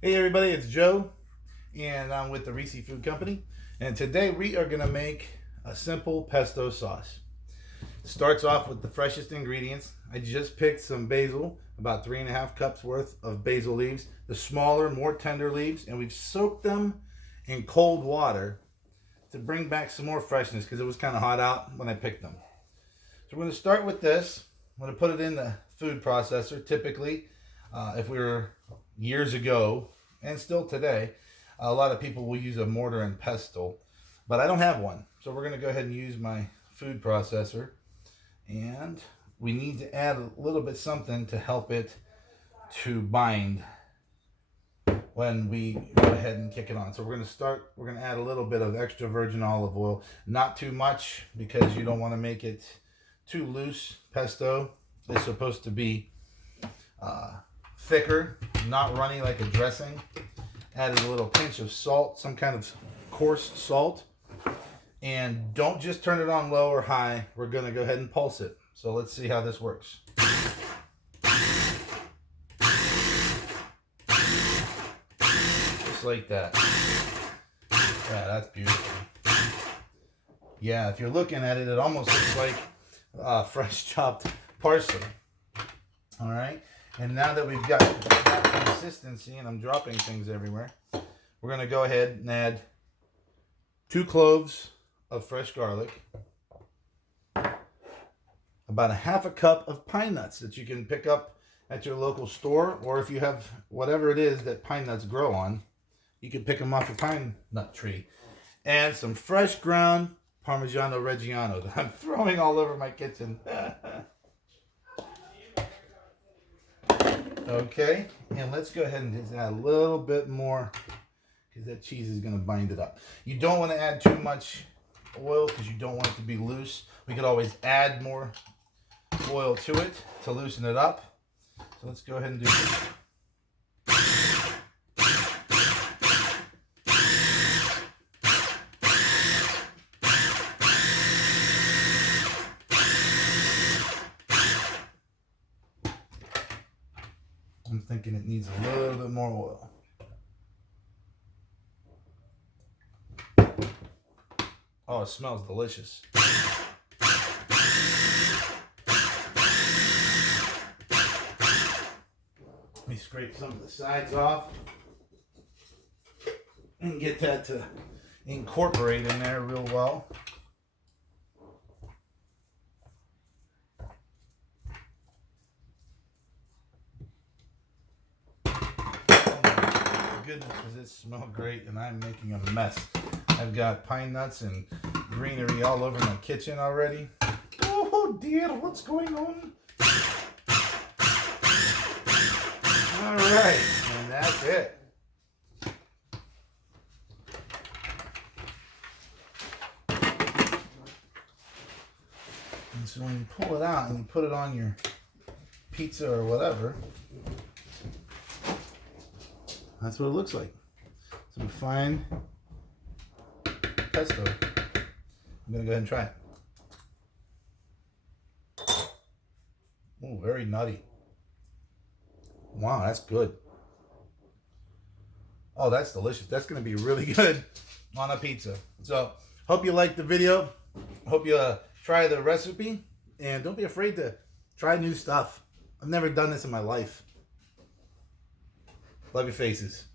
Hey everybody, it's Joe, and I'm with the Reese Food Company. And today we are going to make a simple pesto sauce. Starts off with the freshest ingredients. I just picked some basil, about 3.5 cups worth of basil leaves, the smaller, more tender leaves, and we've soaked them in cold water to bring back some more freshness because it was kind of hot out when I picked them. So we're going to start with this. I'm going to put it in the food processor. Typically, if we were years ago, and still today, a lot of people will use a mortar and pestle, but I don't have one. So we're going to go ahead and use my food processor. And we need to add a little bit something to help it to bind when we go ahead and kick it on. So we're going to add a little bit of extra virgin olive oil. Not too much because you don't want to make it too loose. Pesto is supposed to be thicker, not runny like a dressing. Added a little pinch of salt, some kind of coarse salt. And don't just turn it on low or high. We're going to go ahead and pulse it. So let's see how this works. Just like that. Yeah, that's beautiful. Yeah, if you're looking at it, it almost looks like fresh chopped parsley. All right. And now that we've got that consistency, and I'm dropping things everywhere, we're going to go ahead and add 2 cloves of fresh garlic, about 1/2 cup of pine nuts that you can pick up at your local store, or if you have whatever it is that pine nuts grow on, you can pick them off a pine nut tree, and some fresh ground Parmigiano Reggiano that I'm throwing all over my kitchen. Okay, and let's go ahead and just add a little bit more because that cheese is going to bind it up. You don't want to add too much oil because you don't want it to be loose. We could always add more oil to it to loosen it up. So let's go ahead and do this. I'm thinking it needs a little bit more oil. Oh, it smells delicious. Let me scrape some of the sides off and get that to incorporate in there real well. Goodness, does it smell great, and I'm making a mess. I've got pine nuts and greenery all over my kitchen already. Oh dear, what's going on? All right, and that's it. And so when you pull it out and you put it on your pizza or whatever, that's what it looks like. Some fine pesto. I'm going to go ahead and try it. Oh, very nutty. Wow, that's good. Oh, that's delicious. That's going to be really good on a pizza. So, hope you liked the video. Hope you try the recipe. And don't be afraid to try new stuff. I've never done this in my life. Love your faces.